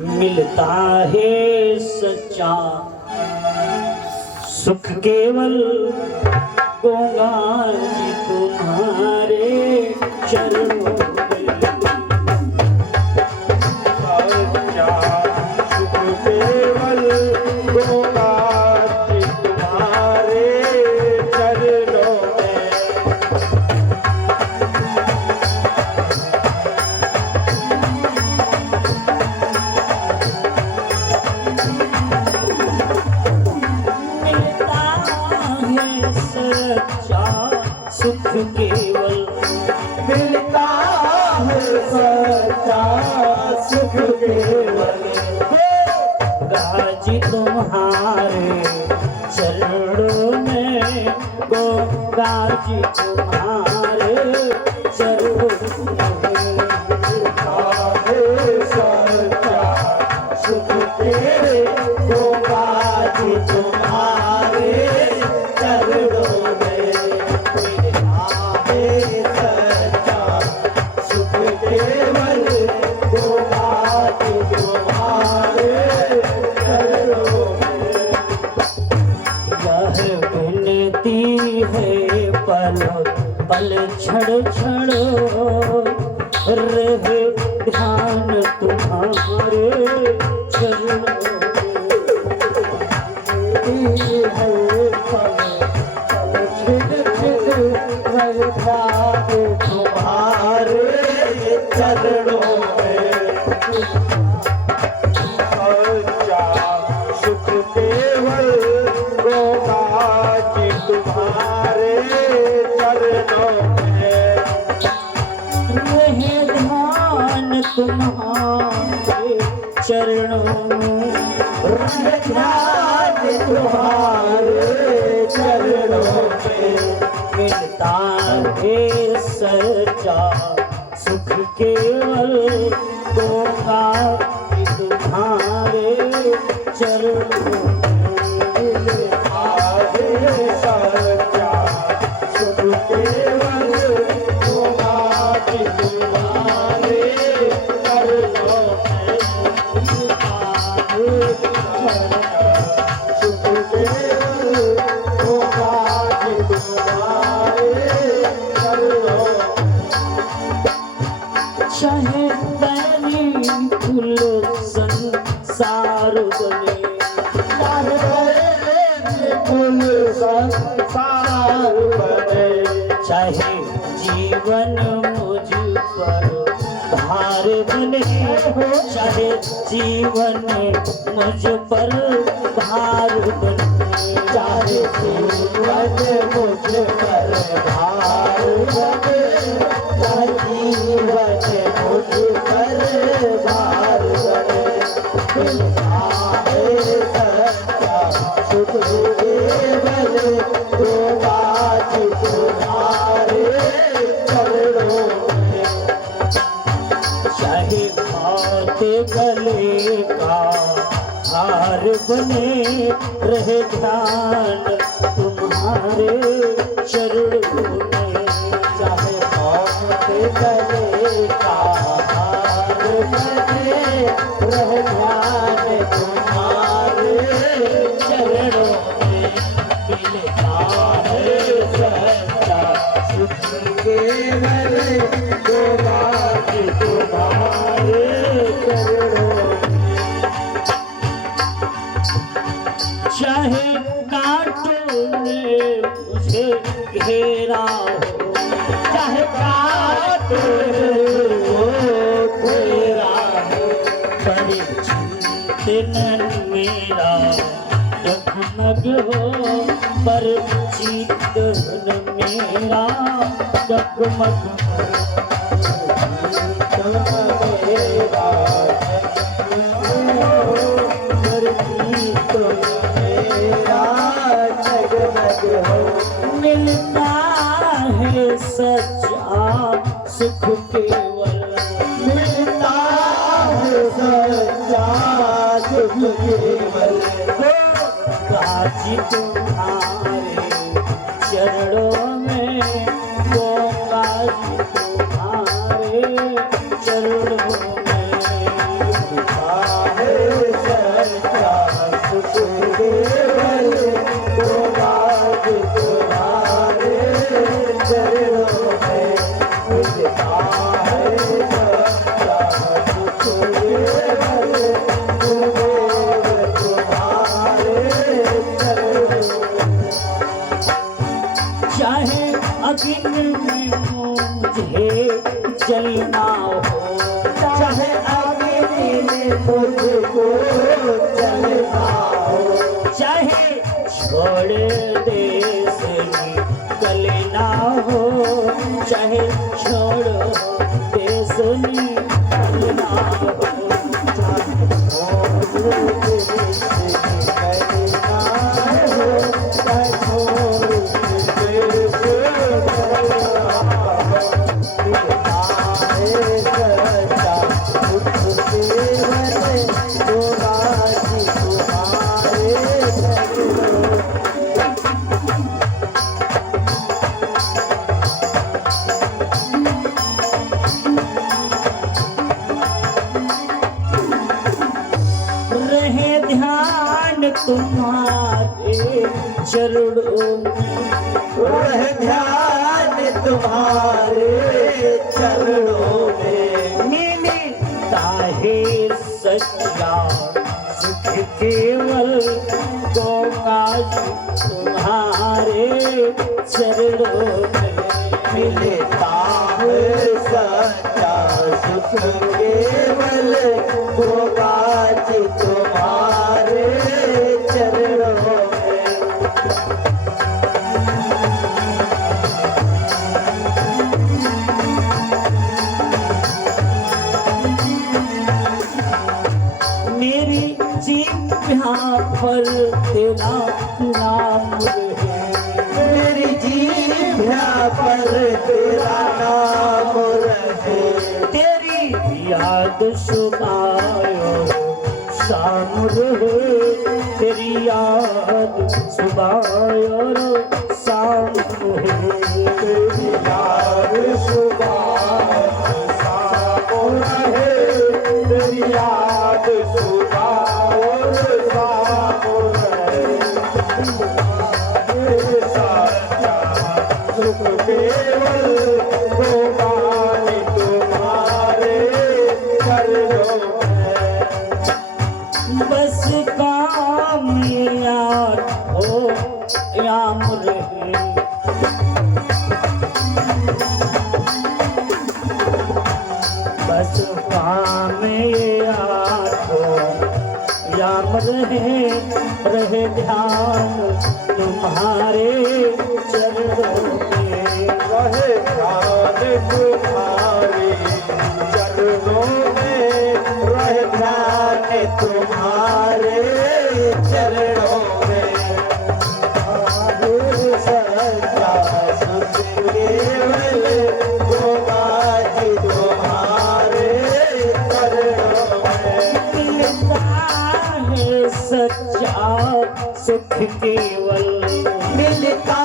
मिलता है सच्चा सुख केवल गंगा जी तुम्हारे चरणों में। सच्चा सुख केवल गंगा जी तुम्हारे चरणों में। सुख केवल मिलता है सच्चा सुख केवल गाजी तुम्हारे चरणों में गंगा जी तुम्हारे चरणों में। मिलता है सच्चा सुख केवल गंगा जी तुम्हारे चरणों में। पल क्षण क्षण रहे ध्यान तुम्हारे चरणों में। तुम्हारे चरणों में सच्चा सुख केवल गंगा जी तुम्हारे चरणों में। रहे ध्यान तुम्हारे चरणों में। रहे ध्यान तुम्हारे चरणों में। मिलता है सच्चा सुख केवल गंगा जी तुम्हारे चरणों में। मिलता है सच्चा सुख केवल गंगा जी तुम्हारे चरणों में। मिलता है सच्चा सुख केवल गंगा जी तुम्हारे चरणों में। चाहे पैनी फूल संसार बने फूल संसार बने। चाहे जीवन मुझ पर भार बने चाहे जीवन मुझ पर भार बने चाहे जीवन मुझ पर भार बने। चाहे जीवन मुझ पर भार बने। मिलता है सच्चा सुख केवल गंगा जी तुम्हारे चरणों में। चाहे बात गले का हार बने रहे ध्यान तुम्हारे चरणों में। चाहे मौत गले का हार बने रह ध्यान तुम्हारे चरणों में। मिलता है सच्चा सुख केवल गंगा जी तुम्हारे चरणों में। चाहे कांटों ने मुझे घेरा हो चाहे काट वो तेरा हो। बड़े चिंतन मेरा डगमग हो पर चिंतन मेरा डगमग हो। मेरा जगमग हो। मिलता है सच्चा सुख केवल मिलता है सच्चा सुख केवल गाजी तुम्हारे चरणों में गंगा जी तुम्हारे चरणों में। चाहे अग्नि में मुझे जलना हो, चाहे आगे मुझको चलना हो, चाहे छोड़ देश निकलना हो, चाहे छोड़ो देश निकलना हो, रहे ध्यान तुम्हारे चरणों में, वह ध्यान तुम्हारे चरणों में मिलता है सच्चा सुख केवल गंगा जी तुम्हारे चरणों में मिलता है सच्चा सुख केवल होगा जी तुम्हारे चरणों में। मेरी जीभा पर तेरा नाम रहे, मेरी जीभा पर तेरा नाम रहे, तेरी याद सुनायो शाम रहे, तेरी याद सुनायो शाम रहे, तेरी याद सुबह शाम रहे, तेरी याद सुबह और शाम रहे, तुम्हारे सच्चा सुख केवल होगा तुम्हारे चरणों में। बस काम याद हो याम रहे, बस काम याद हो याम रहे, रहे ध्यान तुम्हारे चरणों में, रहे ध्यान तुम्हारे चरणों में, रहे ध्यान तुम्हारे चरणों में। हमारे सच्चा सुख केवल होगा जी तुम्हारे चरणों में। मिलता है सच्चा सुख केवल, मिलता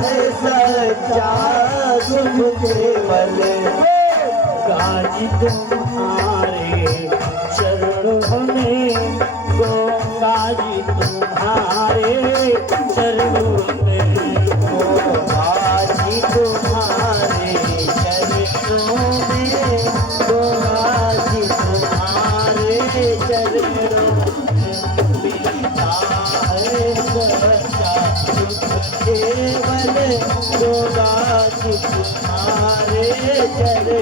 है सच्चा सुख केवल गाजी तुम्हारे चरणों में, गंगा जी तुम्हारे चरणों में, गंगा जी तुम्हारे चरणों में, गंगा जी तुम्हारे चरणों में मिलता है सच्चा सुख केवल गंगा जी तुम्हारे चरणों